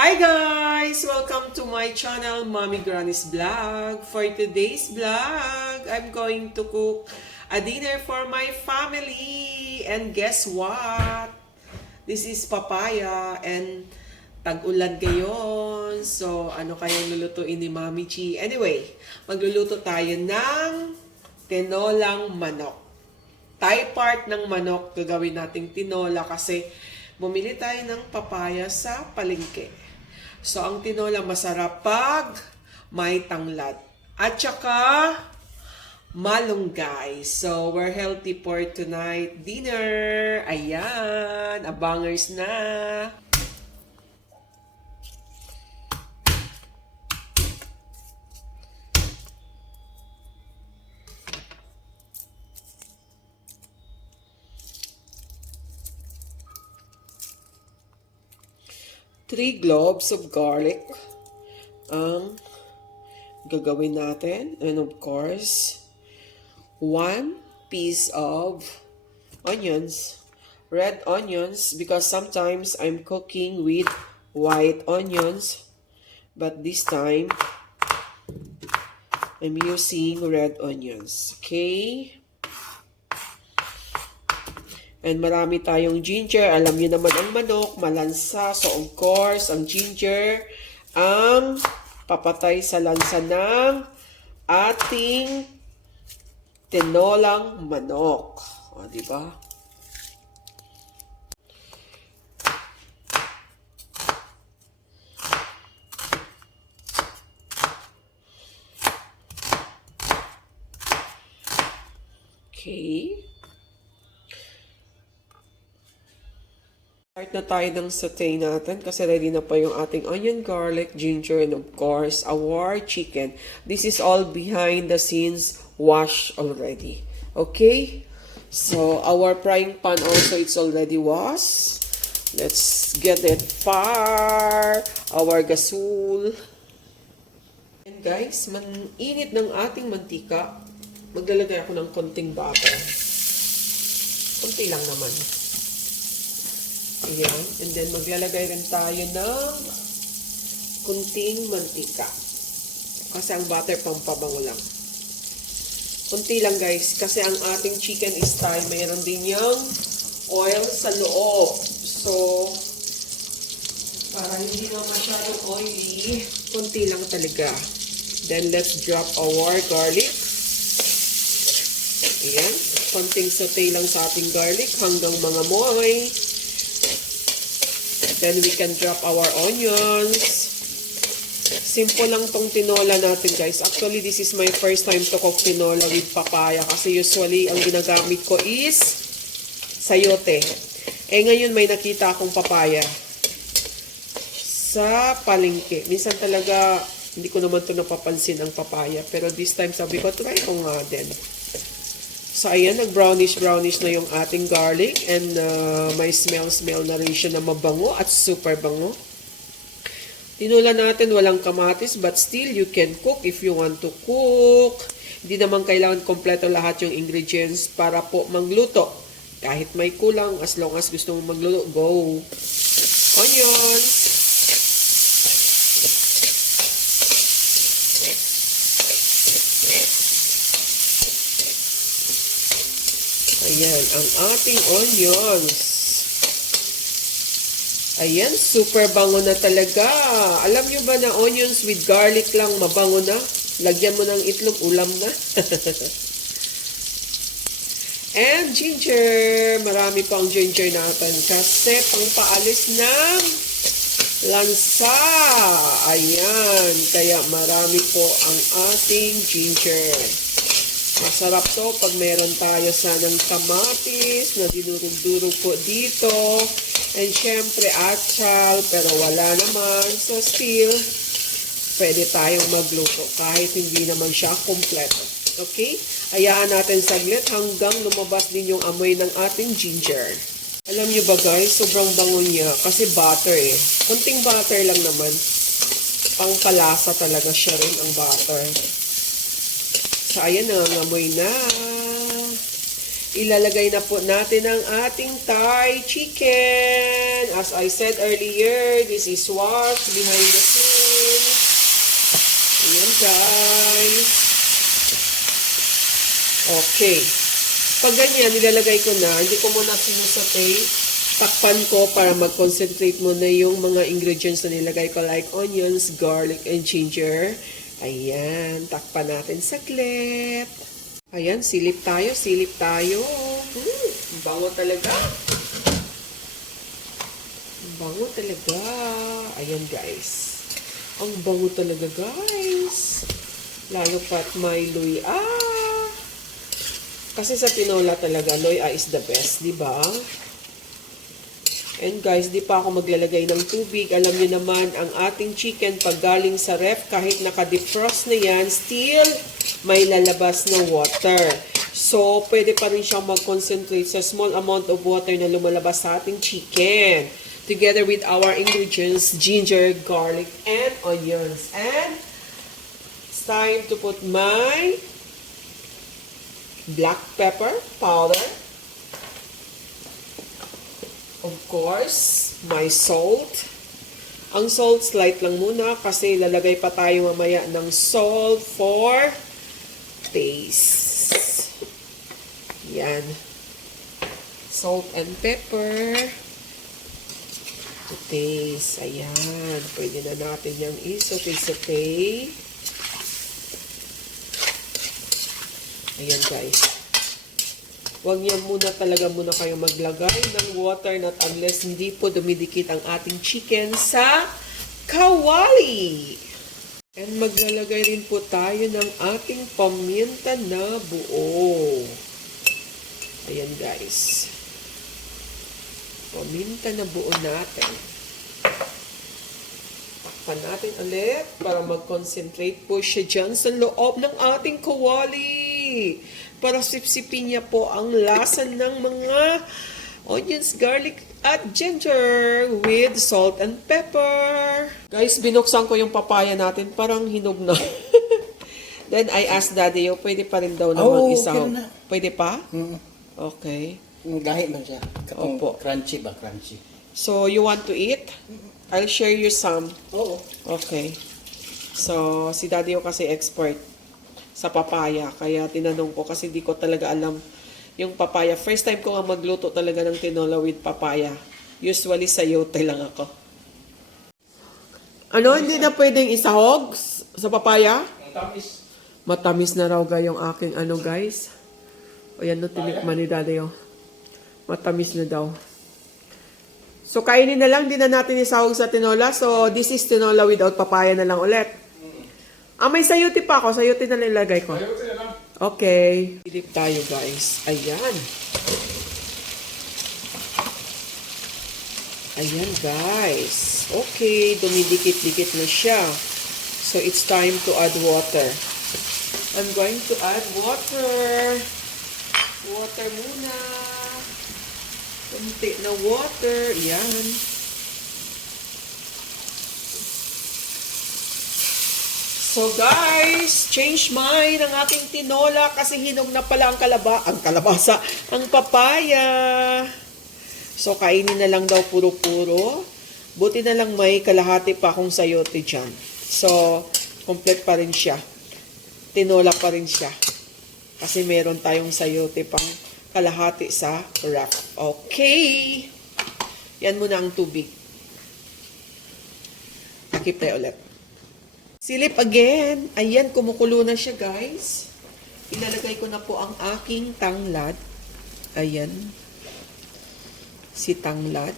Hi guys! Welcome to my channel, Mommy Granny's Vlog. For today's vlog, I'm going to cook a dinner for my family. And guess what? This is papaya and tag-ulan ngayon. So, ano kayang lulutuin ni Mami Chi? Anyway, magluluto tayo ng tinolang manok. Thai part ng manok, gagawin nating tinola kasi bumili tayo ng papaya sa palengke. So, ang tinola masarap pag may tanglad. At saka, malunggay. So, we're healthy for tonight dinner. Ayan, abangers na. Three cloves of garlic ang gagawin natin. And of course, 1 piece of onions. Red onions because sometimes I'm cooking with white onions. But this time, I'm using red onions. Okay? And marami tayong ginger. Alam niyo naman ang manok, malansa. So, of course, ang ginger ang papatay sa lansa ng ating tinolang manok. O, diba? Okay. Start na tayo ng saute natin kasi ready na pa yung ating onion, garlic, ginger, and of course, our chicken. This is all behind the scenes washed already. Okay? So, our frying pan also, it's already washed. Let's get it far. Our gasol. And guys, init ng ating mantika. Maglalagay ako ng konting butter. Konti lang naman. Ayan. And then, maglalagay rin tayo ng kunting mantika. Kasi ang butter, pampabango lang. Kunti lang, guys. Kasi ang ating chicken is Thai. Mayroon din yung oil sa loob. So, para hindi na masyadong oily, kunti lang talaga. Then, let's drop our garlic. Ayan. Konting saute lang sa ating garlic hanggang mga moy. Then we can drop our onions. Simple lang tong tinola natin, guys. Actually, this is my first time to cook tinola with papaya kasi usually ang ginagamit ko is sayote. Eh ngayon may nakita akong papaya sa palengke. Minsan talaga hindi ko naman to napapansin ang papaya. Pero this time sabi ko, try ko nga din. So, ayan, nag-brownish-brownish na yung ating garlic and may smell na rin siya na mabango at super bango. Tinula natin, walang kamatis but still you can cook if you want to cook. Hindi naman kailangan kompleto lahat yung ingredients para po magluto. Kahit may kulang, as long as gusto mong magluto, go! Onions! Ayan, ang ating onions. Ayan, super bango na talaga. Alam nyo ba na onions with garlic lang mabango na? Lagyan mo ng itlog, ulam na. And ginger. Marami pang ginger natin kasi pangpaalis ng lansa. Ayan, kaya marami po ang ating ginger. Masarap to pag meron tayo sanang kamatis na dinurog-durog po dito. And syempre, atsal, pero wala naman. So still, pwede tayong magluto kahit hindi naman siya kompleto. Okay? Hayaan natin saglit hanggang lumabas din yung amoy ng ating ginger. Alam nyo ba guys, sobrang bango niya kasi butter eh. Kunting butter lang naman. Pangkalasa talaga siya rin ang butter. So, ayan na, amoy na. ilalagay na po natin ang ating Thai chicken. As I said earlier, this is what's behind the scenes. Ayan, guys. Okay. Pag ganyan, nilalagay ko na, hindi ko muna sinusatay. Takpan ko para mag-concentrate muna yung mga ingredients na nilagay ko like onions, garlic, and ginger. Ayan, takpan natin saglit. Ayan, silip tayo, silip tayo. Bango talaga. Bango talaga. Ayan, guys. Ang bango talaga, guys. Lalo pat may luya. Kasi sa tinola talaga, luya is the best, di ba? And guys, di pa ako maglalagay ng tubig. Alam niyo naman, ang ating chicken pag galing sa ref, kahit naka-defrost na yan, still may lalabas na water. So, pwede pa rin siyang mag-concentrate sa small amount of water na lumalabas sa ating chicken. Together with our ingredients, ginger, garlic, and onions. And it's time to put my black pepper powder. Of course, my salt. Ang salt, slight lang muna kasi lalagay pa tayo mamaya ng salt for taste. Yan. Salt and pepper. To taste. Ayan. Pwede na natin yung isaute-saute. Ayan, guys. Huwag niyo talaga muna kayo maglagay ng water not unless hindi po dumidikit ang ating chicken sa kawali. And maglalagay rin po tayo ng ating paminta na buo. Ayan, guys. Paminta na buo natin. Takpan natin ulit para mag-concentrate po siya dyan sa loob ng ating kawali. Para sipsipin niya po ang lasa ng mga onions, garlic, at ginger with salt and pepper. Guys, binuksan ko yung papaya natin. Parang hinog na. Then I asked Daddy, pwede pa rin daw naman isaw. Okay, pwede pa? Okay. Gahi man siya. Opo. Crunchy ba? Crunchy. So, you want to eat? I'll share you some. Oo. Okay. So, si Daddy kasi expert sa papaya. Kaya tinanong ko kasi di ko talaga alam yung papaya. First time ko nga magluto talaga ng tinola with papaya. Usually sayote lang ako. Ano? Hindi na pwedeng isahog sa papaya? Matamis. Matamis na raw yung aking ano, guys. O yan, no, tinikman ni Daddy. Matamis na daw. So, kainin na lang. Di na natin isahog sa tinola. So, this is tinola without papaya na lang ulit. May sayote pa ako. Sayote na nilagay ko. Okay. Silip tayo, guys. Ayan. Ayan, guys. Okay. Dumidikit-dikit na siya. So, it's time to add water. I'm going to add water. Water muna. Kunti na water. Ayan. So guys, change mind ang ating tinola kasi hinog na pala ang kalabasa, ang papaya. So kainin na lang daw puro-puro. Buti na lang may kalahati pa akong sayote dyan. So, complete pa rin siya. Tinola pa rin siya. Kasi meron tayong sayote pang kalahati sa wrap. Okay. Yan muna ang tubig. Takip tayo ulit. Silip again. Ayan, kumukulo na siya, guys. Ilalagay ko na po ang aking tanglad. Ayan. Si tanglad.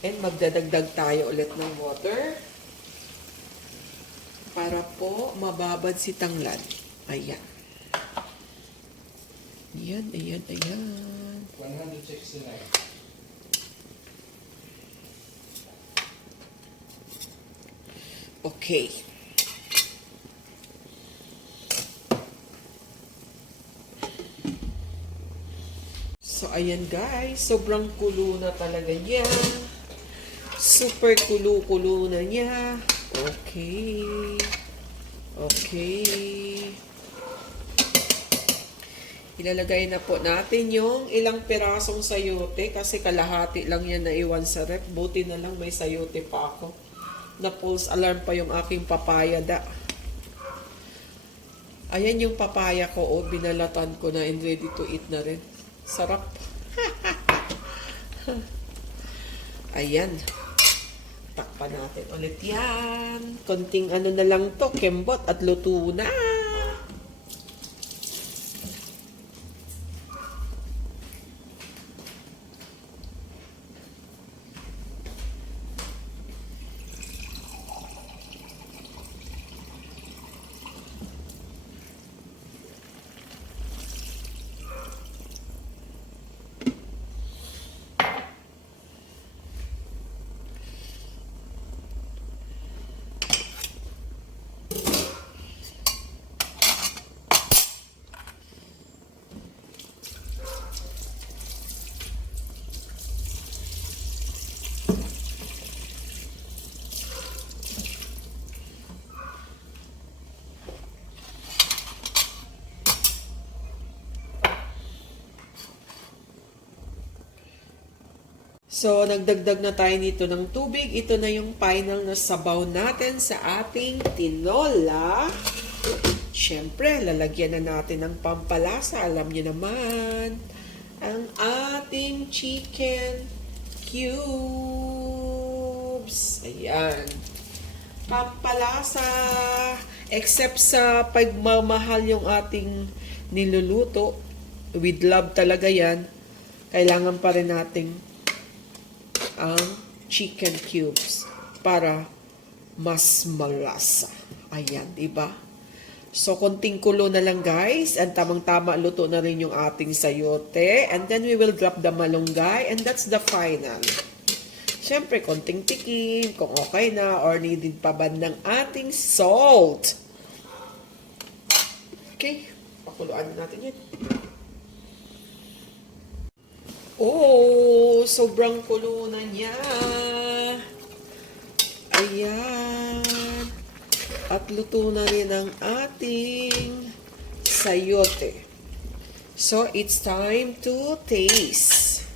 And magdadagdag tayo ulit ng water. Para po mababad si tanglad. Ayan. Ayan, ayan, ayan. 169. Okay. So, ayan guys. Sobrang kulo na talaga niya. Super kulo-kulo na niya. Okay. Okay. Ilalagay na po natin yung ilang pirasong sayote kasi kalahati lang yan naiwan sa rep. Buti na lang may sayote pa ako. Na false alarm pa yung aking papaya da. Ayan yung papaya ko. Oh, binalatan ko na and ready to eat na rin. Sarap. Ayan. Takpan natin ulit yan. Konting ano na lang to, kembot at luto na. So, nagdagdag na tayo nito ng tubig. Ito na yung final na sabaw natin sa ating tinola. Siyempre, lalagyan na natin ng pampalasa. Alam niyo naman, ang ating chicken cubes. Ayan. Pampalasa. Except sa pagmamahal yung ating niluluto. With love talaga yan. Kailangan pa rin nating ang chicken cubes para mas malasa. Ayan, diba? So, konting kulo na lang guys. And tamang-tama, luto na rin yung ating sayote. And then we will drop the malunggay. And that's the final. Siyempre, konting tikim, kung okay na or needed pa ba ng ating salt. Okay, pakuluan natin yan. Oh, sobrang kulo na niya. Ayan. At luto na rin ang ating sayote. So, it's time to taste.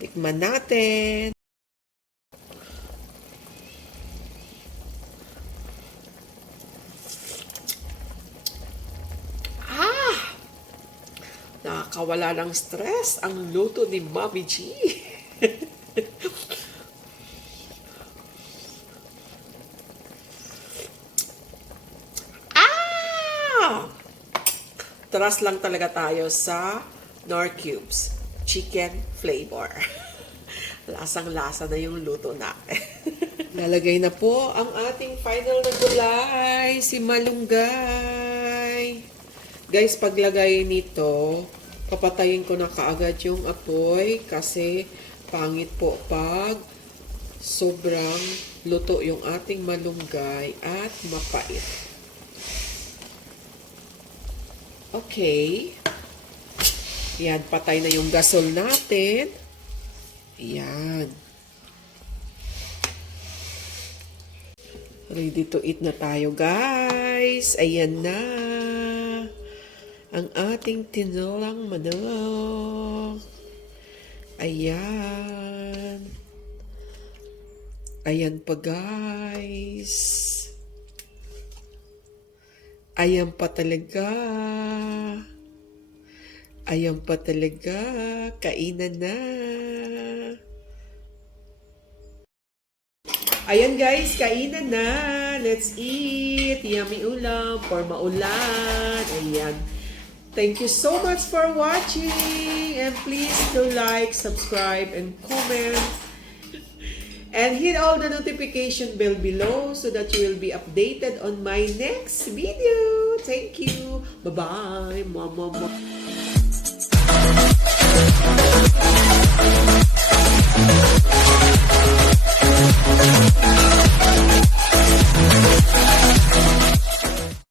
Tikman natin. Nakakawala ng stress ang luto ni Mami G. Trust lang talaga tayo sa Knorr Cubes. Chicken flavor. Lasang-lasa na yung luto natin. Lalagay na po ang ating final na gulay, si malunggay. Guys, paglagay nito, papatayin ko na kaagad yung apoy kasi pangit po pag sobrang luto yung ating malunggay at mapait. Okay. Yan, patay na yung gasol natin. Yan. Ready to eat na tayo, guys. Ayan na ang ating tinolang manok. Ayan. Ayan pa, guys. Ayan pa talaga. Ayan pa talaga. Kainan na. Ayan guys, kainan na. Let's eat. Yummy ulam for maulan. Ayan. Thank you so much for watching. And please do like, subscribe, and comment. And hit all the notification bell below so that you will be updated on my next video. Thank you. Bye-bye. Mama.